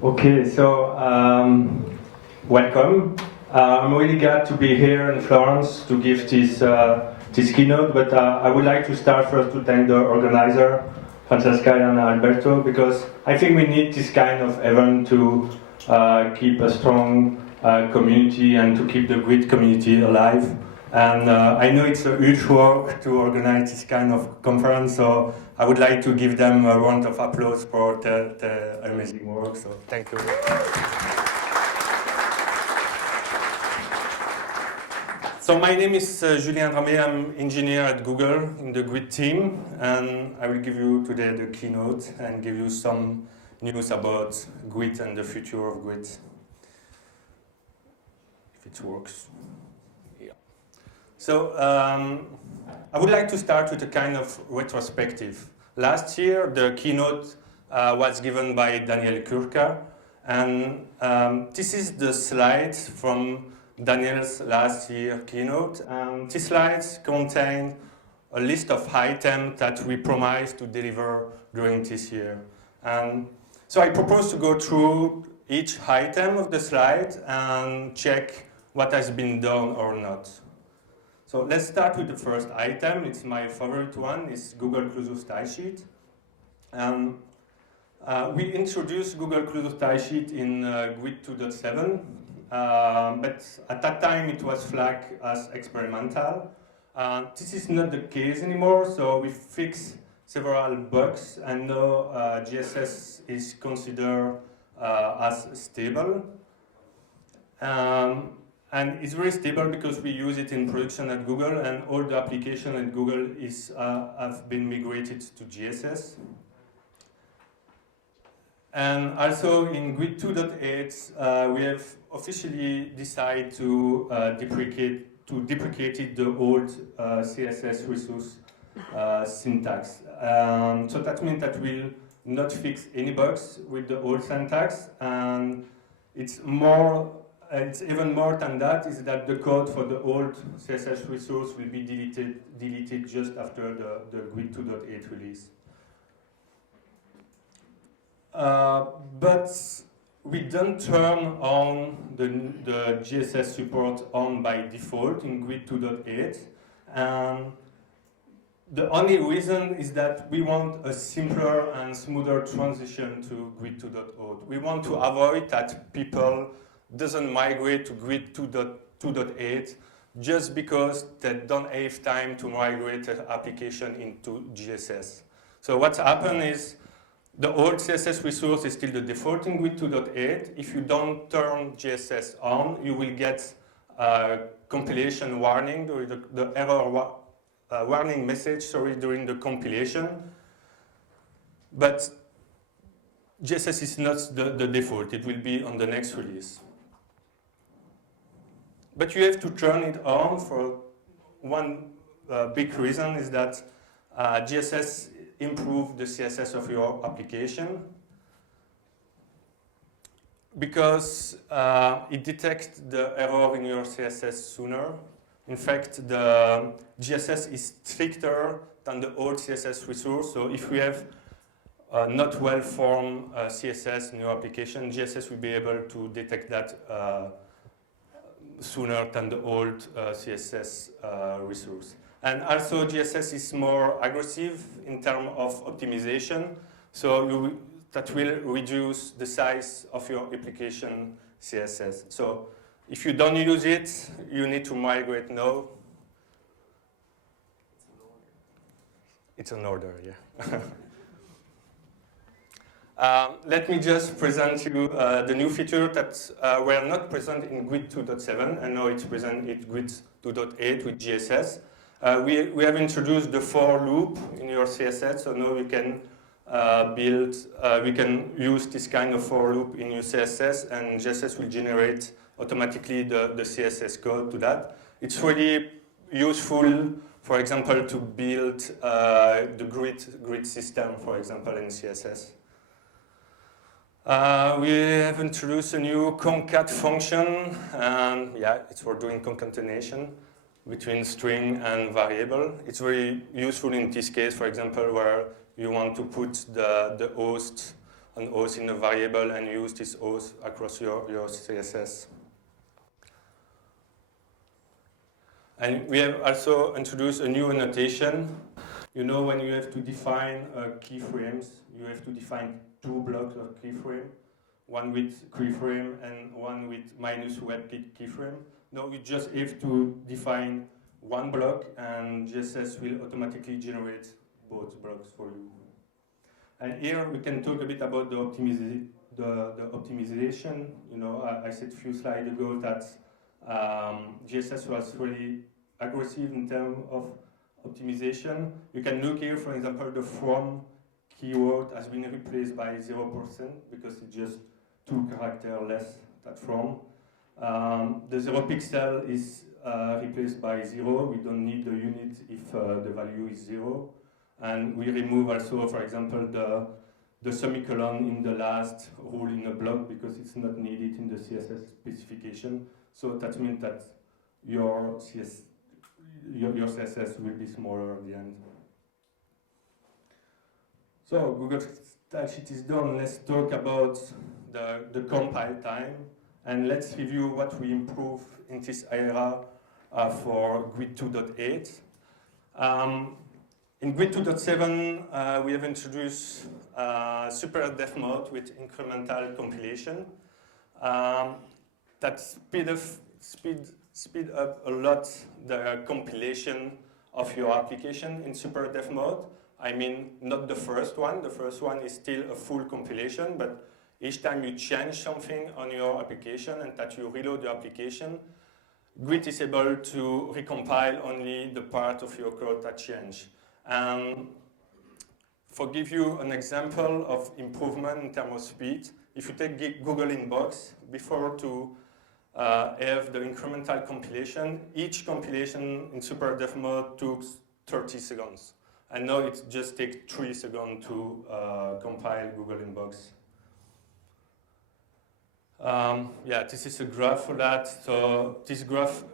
Okay, so welcome. I'm really glad to be here in Florence to give this keynote, but I would like to start first to thank the organizer, Francesca and Alberto, because I think we need this kind of event to keep a strong community and to keep the grid community alive. And I know it's a huge work to organize this kind of conference, so I would like to give them a round of applause for the amazing work, so thank you. So my name is JulienDramaix. I'm engineer at Google in the Grid team, and I will give you today the keynote and give you some news about Grid and the future of Grid. If it works. Yeah. So I would like to start with a kind of retrospective. Last year, the keynote was given by Daniel Kurka, and this is the slides from Daniel's last year keynote. These slides contain a list of items that we promised to deliver during this year. So I propose to go through each item of the slide and check what has been done or not. So let's start with the first item. It's my favorite one. It's Google Closure Style Sheet. We introduced Google Closure Style Sheet in Grid 2.7. But at that time it was flagged as experimental. This is not the case anymore, so we fixed several bugs, and now GSS is considered as stable. And it's very stable because we use it in production at Google, and all the application at Google have been migrated to GSS. And also in Grid 2.8, we have officially decided to deprecate the old CSS resource syntax. So that means that we'll not fix any bugs with the old syntax, and it's even more than that, is that the code for the old CSS resource will be deleted just after the Grid 2.8 release. But we don't turn on the GSS support on by default in Grid 2.8. The only reason is that we want a simpler and smoother transition to Grid 2.0. We want to avoid that people doesn't migrate to Grid 2.8 just because they don't have time to migrate the application into GSS. So what's happened is the old CSS resource is still the default in Grid 2.8. If you don't turn GSS on, you will get a compilation warning, the error warning message, during the compilation. But GSS is not the default. It will be on the next release. But you have to turn it on for one big reason, is that GSS improve the CSS of your application because it detects the error in your CSS sooner. In fact, the GSS is stricter than the old CSS resource. So if we have not well-formed CSS in your application, GSS will be able to detect that sooner than the old CSS resource. And also GSS is more aggressive in terms of optimization, so that will reduce the size of your application CSS. So if you don't use it, you need to migrate now. It's an order, yeah. Let me just present you the new feature that were not present in Grid 2.7, and now it's present in Grid 2.8 with GSS. We have introduced the for loop in your CSS, so now we can we can use this kind of for loop in your CSS, and GSS will generate automatically the CSS code to that. It's really useful, for example, to build the grid system, for example, in CSS. We have introduced a new concat function, and yeah, it's for doing concatenation between string and variable. It's very useful in this case, for example, where you want to put the host an oath in a variable and use this oath across your CSS. And we have also introduced a new annotation. You know, when you have to define keyframes, you have to define 2 blocks of keyframe, one with keyframe and one with minus webkit keyframe. Now we just have to define 1 block, and GSS will automatically generate both blocks for you. And here we can talk a bit about the optimization. You know, I said a few slides ago that GSS was really aggressive in terms of optimization. You can look here, for example, the from keyword has been replaced by 0% because it's just 2 characters less than from. The 0 pixel is replaced by 0. We don't need the unit if the value is 0. And we remove also, for example, the semicolon in the last rule in a block because it's not needed in the CSS specification. So that means that your CSS will be smaller at the end. So Google Style Sheet is done. Let's talk about the compile time, and let's review what we improve in this era for Grid 2.8. In Grid 2.7, we have introduced super def mode with incremental compilation that speed up a lot the compilation of your application in super def mode. I mean, not the first one. The first one is still a full compilation, but each time you change something on your application and that you reload your application, Grid is able to recompile only the part of your code that changed. For give you an example of improvement in terms of speed, if you take Google Inbox, before to have the incremental compilation, each compilation in super def mode took 30 seconds. And now it just takes 3 seconds to compile Google Inbox. Yeah, this is a graph for that. So this graph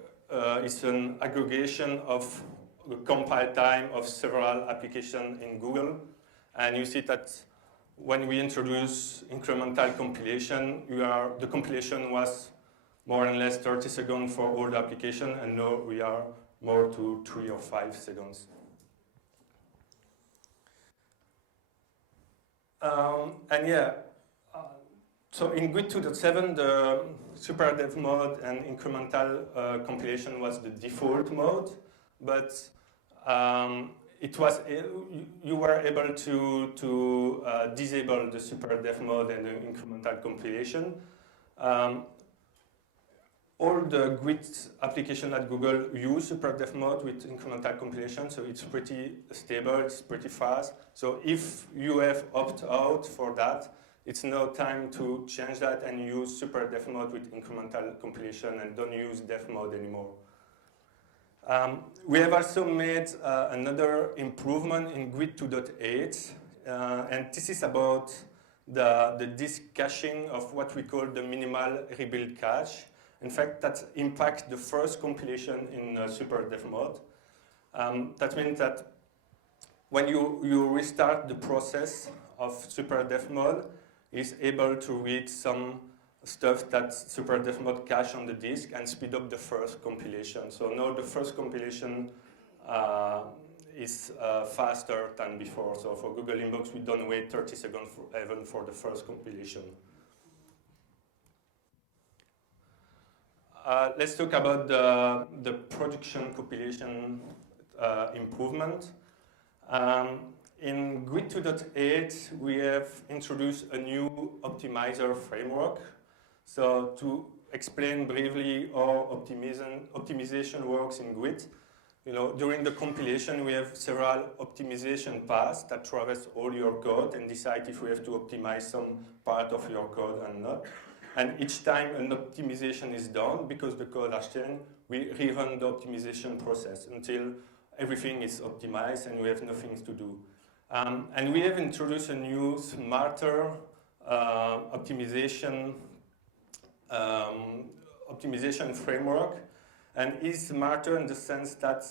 is an aggregation of the compile time of several applications in Google. And you see that when we introduce incremental compilation, the compilation was more or less 30 seconds for all the application, and now we are more to 3 or 5 seconds. And yeah, so in Grid 2.7, the super dev mode and incremental compilation was the default mode, but you were able to disable the super dev mode and the incremental compilation. All the Grid applications at Google use super dev mode with incremental compilation, so it's pretty stable, it's pretty fast. So if you have opt-out for that, it's now time to change that and use super dev mode with incremental compilation and don't use dev mode anymore. We have also made another improvement in Grid 2.8, and this is about the disk caching of what we call the minimal rebuild cache. In fact, that impacts the first compilation in super dev mode. That means that when you restart the process of super dev mode, it's able to read some stuff that super dev mode cache on the disk and speed up the first compilation. So now the first compilation is faster than before. So for Google Inbox, we don't wait 30 seconds even for the first compilation. Let's talk about the production compilation improvement. In Grid 2.8, we have introduced a new optimizer framework. So to explain briefly how optimization works in Grid, during the compilation, we have several optimization paths that traverse all your code and decide if we have to optimize some part of your code or not. And each time an optimization is done, because the code has changed, we rerun the optimization process until everything is optimized and we have nothing to do. And we have introduced a new, smarter optimization framework, and is smarter in the sense that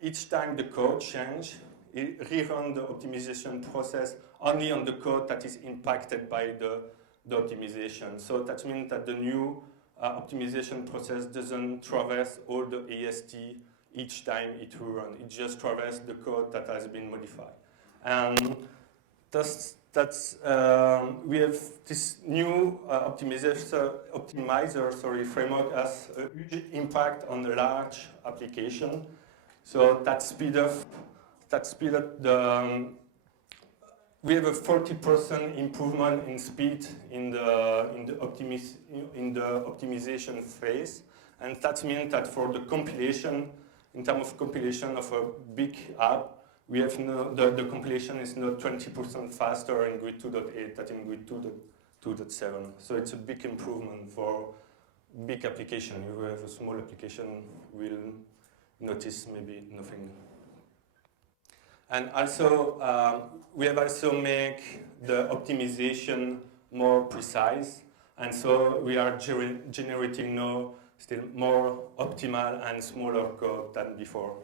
each time the code changes, rerun the optimization process only on the code that is impacted by the optimization. So that means that the new optimization process doesn't traverse all the AST each time it runs. It just traverses the code that has been modified. And we have this new optimizer framework has a huge impact on the large application. So that speed up the we have a 40% improvement in speed in the optimization phase, and that means that for the compilation, in terms of compilation of a big app, we have the compilation is now 20% faster in Grid 2.8 than in Grid 2.7. So it's a big improvement for big application. If you have a small application, will notice maybe nothing. And also, we have also made the optimization more precise. And so we are generating now still more optimal and smaller code than before.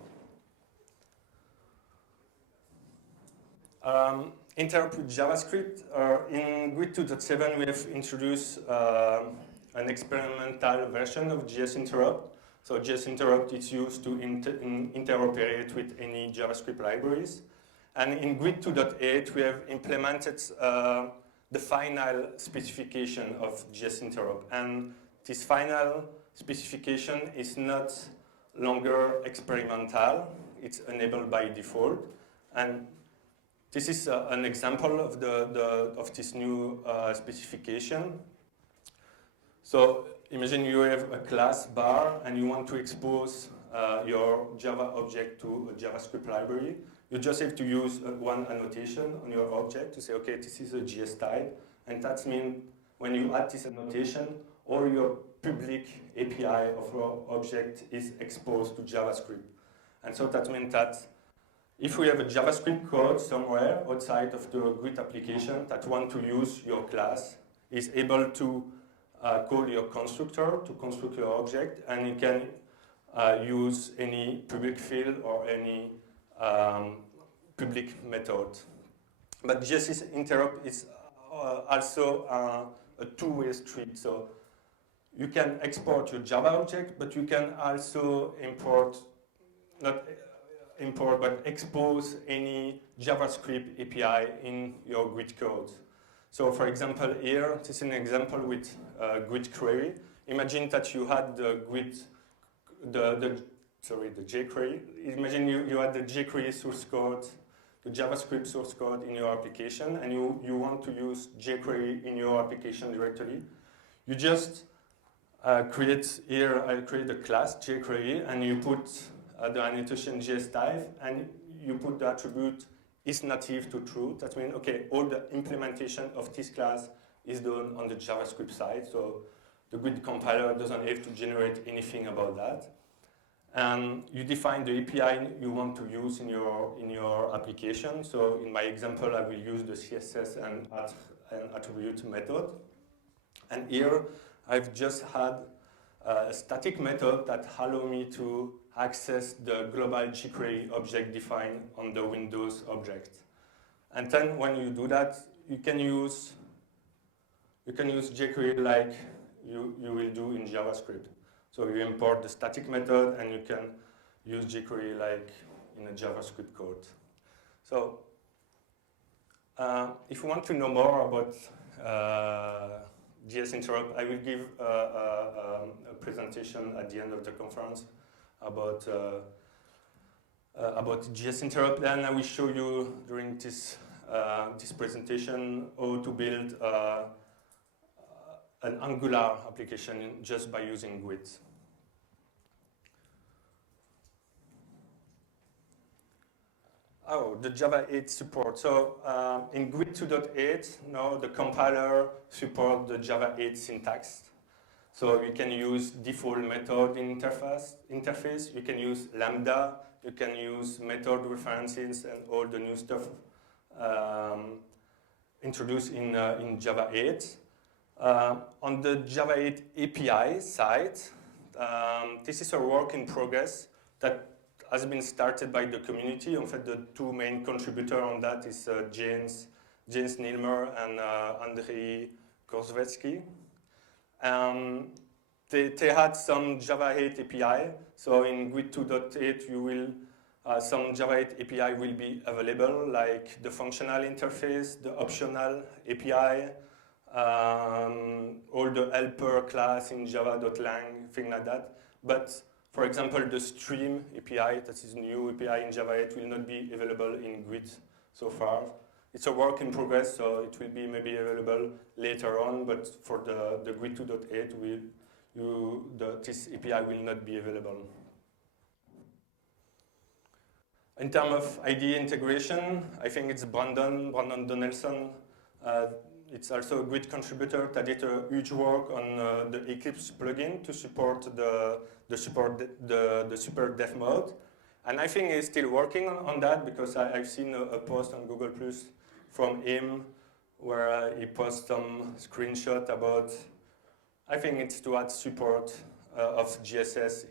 Interop with JavaScript. In Grid 2.7, we have introduced an experimental version of JS interop. So JS interop is used to interoperate with any JavaScript libraries. And in Grid 2.8, we have implemented the final specification of JS interop. And this final specification is not longer experimental. It's enabled by default. And this is an example of this new specification. So imagine you have a class bar and you want to expose your Java object to a JavaScript library. You just have to use one annotation on your object to say, okay, this is a JS type. And that means when you add this annotation, all your public API of your object is exposed to JavaScript. And so that means that if we have a JavaScript code somewhere outside of the Grid application that want to use your class, is able to call your constructor to construct your object, and you can use any public field or any public method. But JS interop is also a two-way street. So you can export your Java object, but you can also but expose any JavaScript API in your Grid code. So for example, here, this is an example with Grid query. Imagine that you had the jQuery. Imagine you had the jQuery source code, the JavaScript source code in your application, and you want to use jQuery in your application directly. You just create a class jQuery, and you put the annotation JS type, and you put the attribute is native to true. That means, okay, all the implementation of this class is done on the JavaScript side, so the Grid compiler doesn't have to generate anything about that. And you define the API you want to use in your application. So in my example, I will use the CSS and attribute method. And here, I've just had a static method that allows me to access the global jQuery object defined on the Windows object. And then when you do that, you can use jQuery like you will do in JavaScript. So you import the static method and you can use jQuery like in a JavaScript code. So if you want to know more about JS interop, I will give a presentation at the end of the conference about JS interop. Then I will show you during this presentation how to build an Angular application just by using Grid. Oh, the Java 8 support. So in Grid 2.8, now the compiler supports the Java 8 syntax. So you can use default method interface. You can use Lambda. You can use method references and all the new stuff introduced in Java 8. On the Java 8 API side, this is a work in progress that has been started by the community. In fact, the two main contributors on that is James Nilmer and Andrei Korzhevsky. They had some Java 8 API. So in GUID 2.8, you will some Java 8 API will be available, like the functional interface, the optional API, all the helper class in java.lang, thing like that. But for example, the stream API, that is new API in Java 8, will not be available in GUID so far. It's a work in progress, so it will be maybe available later on, but for the GUID 2.8, this API will not be available. In terms of IDE integration, I think it's Brandon Donaldson. It's also a GUID contributor that did a huge work on the Eclipse plugin to support the super dev mode. And I think he's still working on that because I've seen a post on Google Plus from him where he posted some screenshot about, I think it's to add support of GSS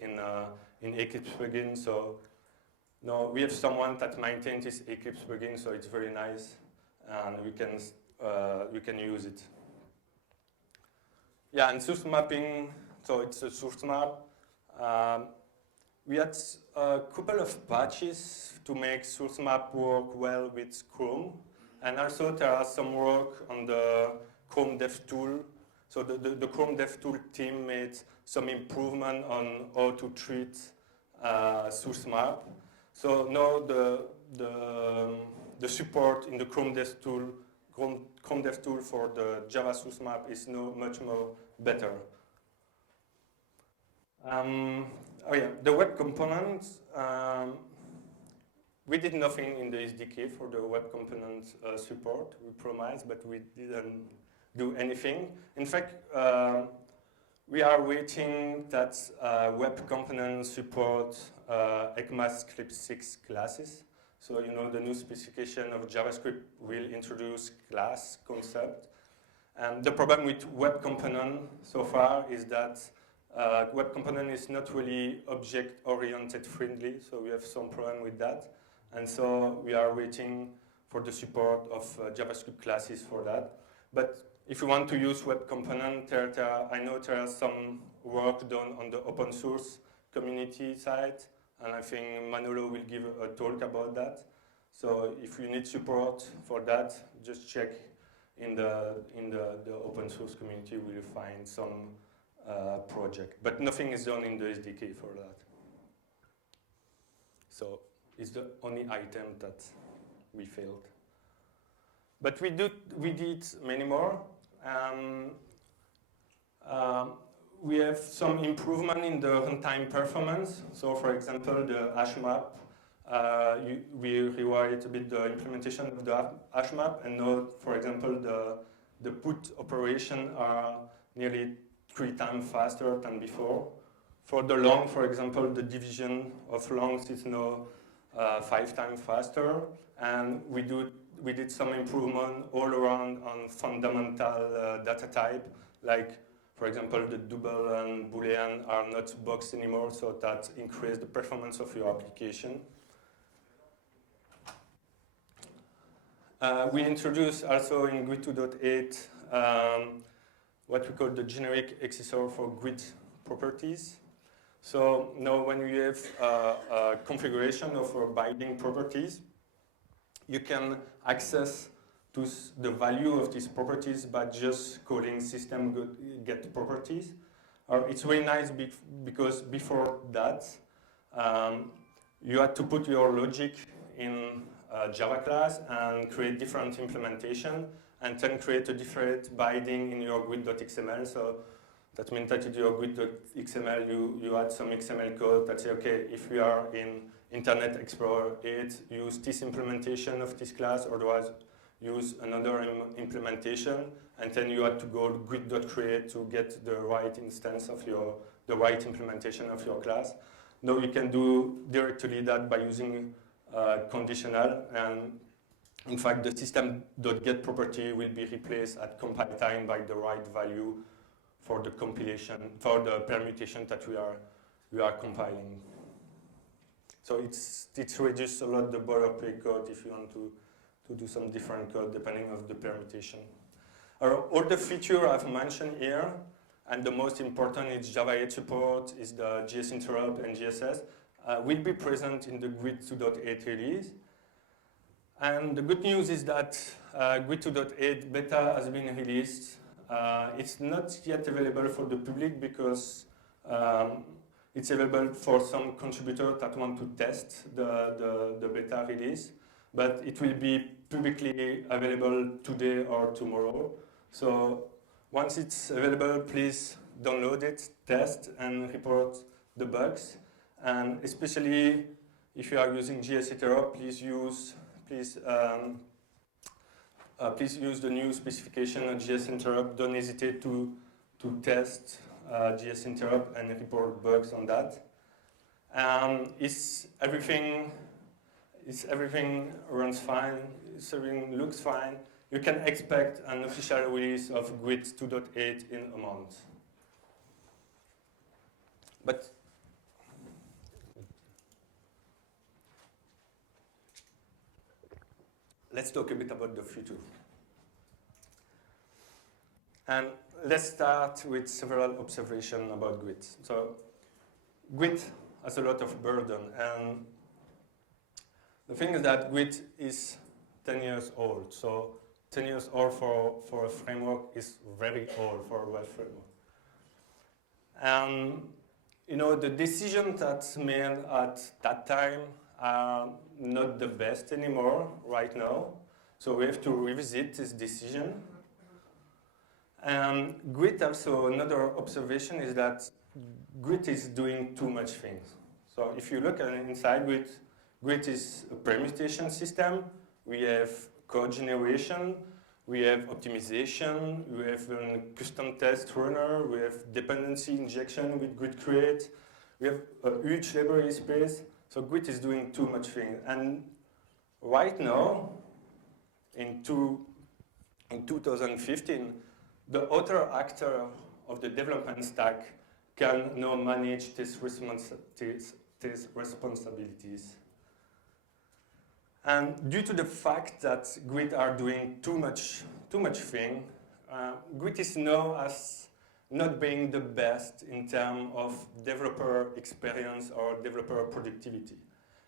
in Eclipse plugin. So no, we have someone that maintains this Eclipse plugin, so it's very nice, and we can use it. Yeah, and source mapping, so it's a source map. We had a couple of patches to make source map work well with Chrome, and also there are some work on the Chrome Dev Tool. So the Chrome Dev Tool team made some improvement on how to treat source map. So now the support in the Chrome Dev Tool for the Java source map is now much more better. Oh yeah, the web components. We did nothing in the SDK for the web component support. We promised, but we didn't do anything. In fact, we are waiting that web components support ECMAScript 6 classes. So you know the new specification of JavaScript will introduce class concept. And the problem with web component so far is that web component is not really object-oriented friendly, so we have some problem with that. And so we are waiting for the support of JavaScript classes for that. But if you want to use web component, I know there are some work done on the open source community side, and I think Manolo will give a talk about that. So if you need support for that, just check in the open source community, we will find some project. But nothing is done in the SDK for that. So it's the only item that we failed. But we did many more. We have some improvement in the runtime performance. So for example, the hash map, we rewrite a bit the implementation of the hash map, and now, for example, the put operation are nearly 3 times faster than before. For the long, for example, the division of longs is now 5 times faster, and we did some improvement all around on fundamental data type, like, for example, the double and Boolean are not boxed anymore, so that increases the performance of your application. We introduced also in GUID 2.8 what we call the generic accessor for GUID properties. So now when you have a configuration of binding properties, you can access to the value of these properties by just calling system get properties. It's very nice because before that, you had to put your logic in a Java class and create different implementation, and then create a different binding in your GUID.xml. So that means that in your GUID.xml, you add some XML code that say, okay, if we are in Internet Explorer 8, use this implementation of this class, otherwise use another implementation, and then you had to go GUID.create to get the right instance of the right implementation of your class. Now you can do directly that by using conditional, and in fact the system.get property will be replaced at compile time by the right value for the compilation, for the permutation that we are compiling. So it reduces a lot the boilerplate code if you want to do some different code depending on the permutation. All the features I've mentioned here, and the most important is Java 8 support, is the JS interop and GSS, will be present in the Grid 2.8 release. And the good news is that Grid 2.8 beta has been released. It's not yet available for the public because it's available for some contributors that want to test the beta release, but it will be publicly available today or tomorrow. So once it's available, please download it, test, and report the bugs. And especially if you are using JS interop, please use the new specification of JS interop. Don't hesitate to test JS interop and report bugs on that. Is everything runs fine? Is everything looks fine? You can expect an official release of Grid 2.8 in a month. But let's talk a bit about the future. And let's start with several observations about Grid. So Grid has a lot of burden, and the thing is that Grid is 10 years old. So 10 years old for a framework is very old for a web framework. And you know, the decisions that's made at that time are not the best anymore right now. So we have to revisit this decision. And Grid also, another observation is that Grid is doing too much things. So if you look at inside Grid, Grid is a permutation system. We have code generation, we have optimization, we have a custom test runner, we have dependency injection with Grid create, we have a huge library space. So Grid is doing too much things. And right now, in 2015, the other actor of the development stack can now manage these responsibilities. And due to the fact that Grid are doing too much thing, Grid is known as not being the best in terms of developer experience or developer productivity,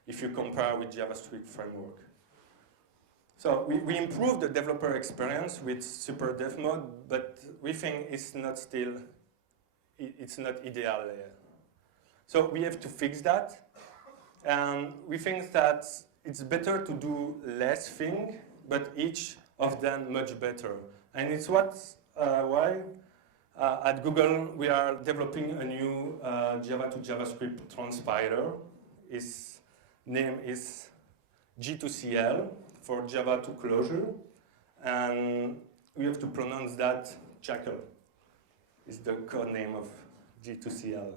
if you compare with JavaScript framework. So we improved the developer experience with Super Dev Mode, but we think it's not ideal there. So we have to fix that. And we think that it's better to do less things, but each of them much better. And it's why at Google we are developing a new Java to JavaScript transpiler. Its name is G2CL for Java to Closure, and we have to pronounce that Jackal. Is the code name of G2CL.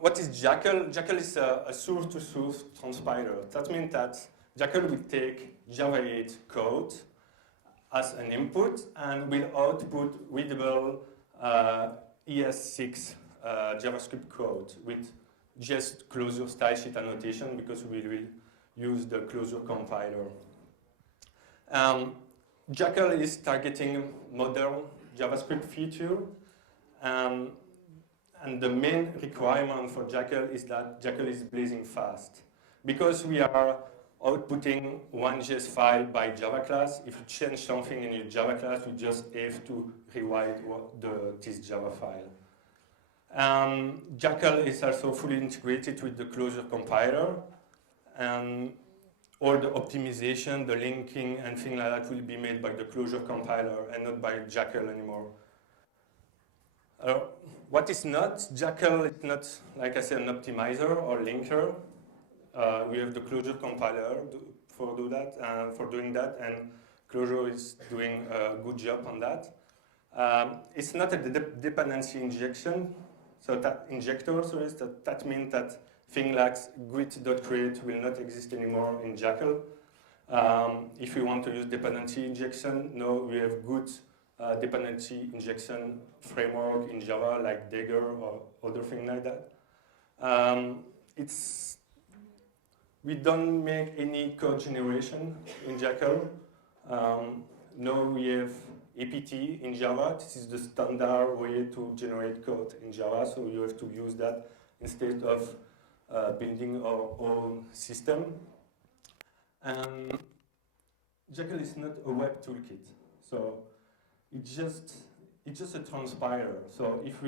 What is Jackal? Jackal is a source-to-source transpiler. That means that Jackal will take Java 8 code as an input and will output readable ES6 JavaScript code with just closure style sheet annotation because we will use the closure compiler. Jackal is targeting modern JavaScript feature. And the main requirement for Jackal is that Jackal is blazing fast. Because we are outputting one JS file by Java class, if you change something in your Java class, you just have to rewrite this Java file. Jackal is also fully integrated with the closure compiler. And all the optimization, the linking, and things like that will be made by the closure compiler and not by Jackal anymore. What is not? Jackal is not, like I said, an optimizer or linker. We have the closure compiler for doing that, and Closure is doing a good job on that. It's not a dependency injection, so that injector, that means that things like grid.create will not exist anymore in Jackal. If you want to use dependency injection, no, we have good dependency injection framework in Java like Dagger or other things like that. It's we don't make any code generation in Jackal. Now we have APT in Java. This is the standard way to generate code in Java, so you have to use that instead of building our own system. And Jackal is not a web toolkit, so it's just a transpiler. So if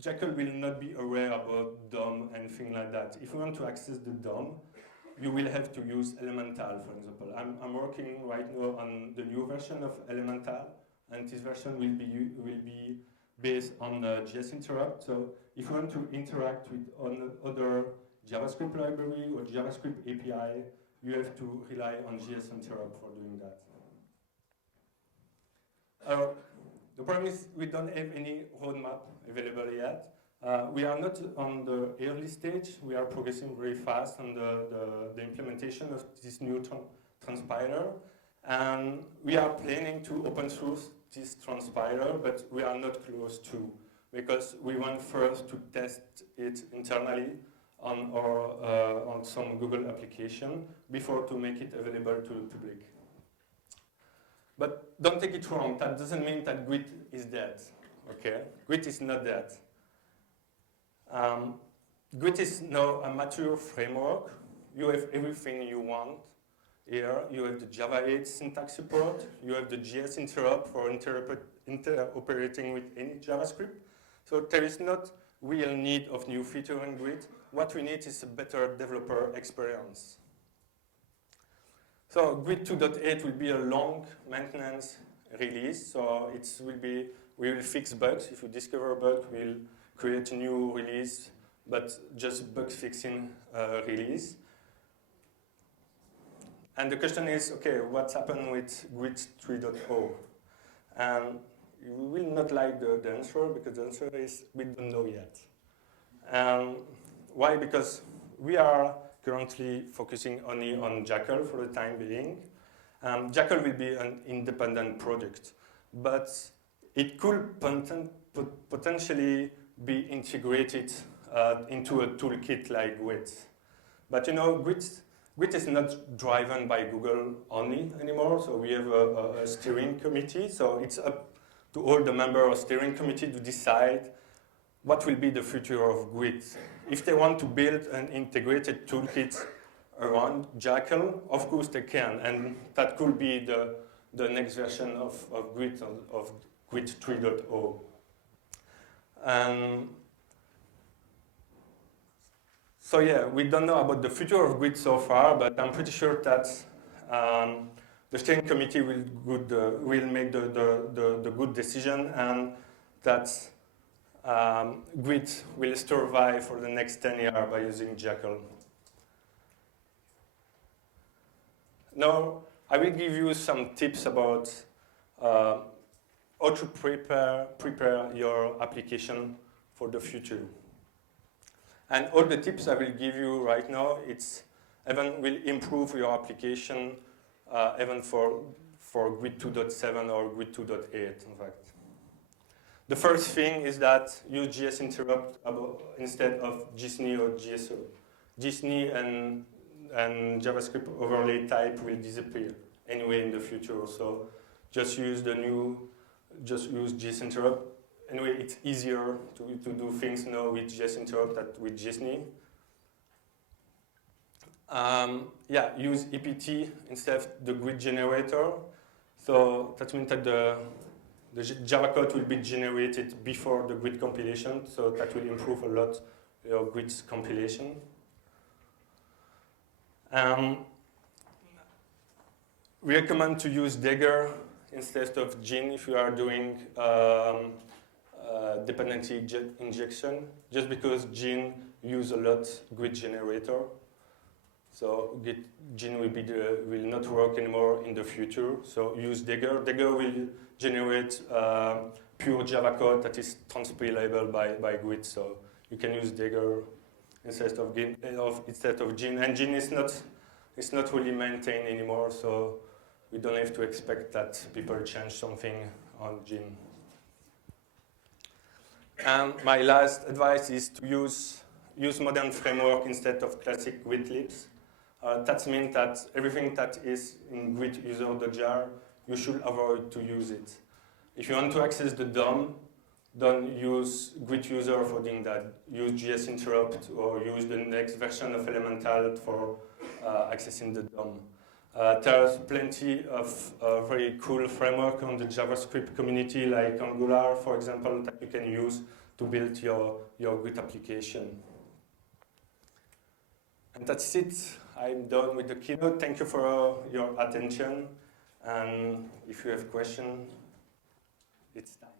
Jackal will not be aware about DOM and things like that. If you want to access the DOM, you will have to use Elemental, for example. I'm working right now on the new version of Elemental, and this version will be based on JS interop. So if you want to interact with other JavaScript library or JavaScript API, you have to rely on JS interop for doing that. The problem is we don't have any roadmap available yet. We are not on the early stage. We are progressing very fast on the implementation of this new transpiler. And we are planning to open source this transpiler, but we are not close to, because we want first to test it internally on some Google application before to make it available to the public. But don't take it wrong, that doesn't mean that Git is dead, okay? Git is not dead. Git is now a mature framework. You have everything you want here. You have the Java 8 syntax support. You have the JS interop for interoperating with any JavaScript. So there is not real need of new feature in Git. What we need is a better developer experience. So Git 2.8 will be a long maintenance release. So we will fix bugs. If you discover a bug, we'll create a new release, but just bug fixing release. And the question is, okay, what's happened with Git 3.0? And you will not like the answer, because the answer is we don't know yet. Why? Because we are currently focusing only on Jackal for the time being. Jackal will be an independent project, but it could potentially be integrated into a toolkit like Git. But you know, Git is not driven by Google only anymore, so we have a steering committee, so it's up to all the members of the steering committee to decide what will be the future of Git. If they want to build an integrated toolkit around Jackal, of course they can, and that could be the next version of Git, of Git 3.0. So yeah, we don't know about the future of Git so far, but I'm pretty sure that the steering committee will make the good decision, and that Git will survive for the next 10 years by using Jackal. Now, I will give you some tips about how to prepare your application for the future. And all the tips I will give you right now, will improve your application even for Git 2.7 or Git 2.8, in fact. The first thing is that use JS interop instead of JSNI or GSO. JSNI and JavaScript overlay type will disappear anyway in the future. So just use JS interop. Anyway, it's easier to do things now with JS interop than with JSNI. Yeah, use EPT instead of the Git generator. So that means that the Java code will be generated before the Git compilation, so that will improve a lot your Git compilation. We recommend to use Dagger instead of Gin if you are doing dependency injection, just because Gin use a lot Git generator. So Gin will not work anymore in the future. So use Dagger. Dagger will generate pure Java code that is transpilable by Git. So you can use Dagger instead of Gin. And Gin is not really maintained anymore. So we don't have to expect that people change something on Gin. And my last advice is to use use modern framework instead of classic Grid libs. That means that everything that is in Grid user.jar, you should avoid to use it. If you want to access the DOM, don't use Grid user for doing that. Use JS interop or use the next version of Elemental for accessing the DOM. There's plenty of very cool framework on the JavaScript community, like Angular, for example, that you can use to build your Grid application. And that's it. I'm done with the keynote. Thank you for your attention. And if you have questions, it's time.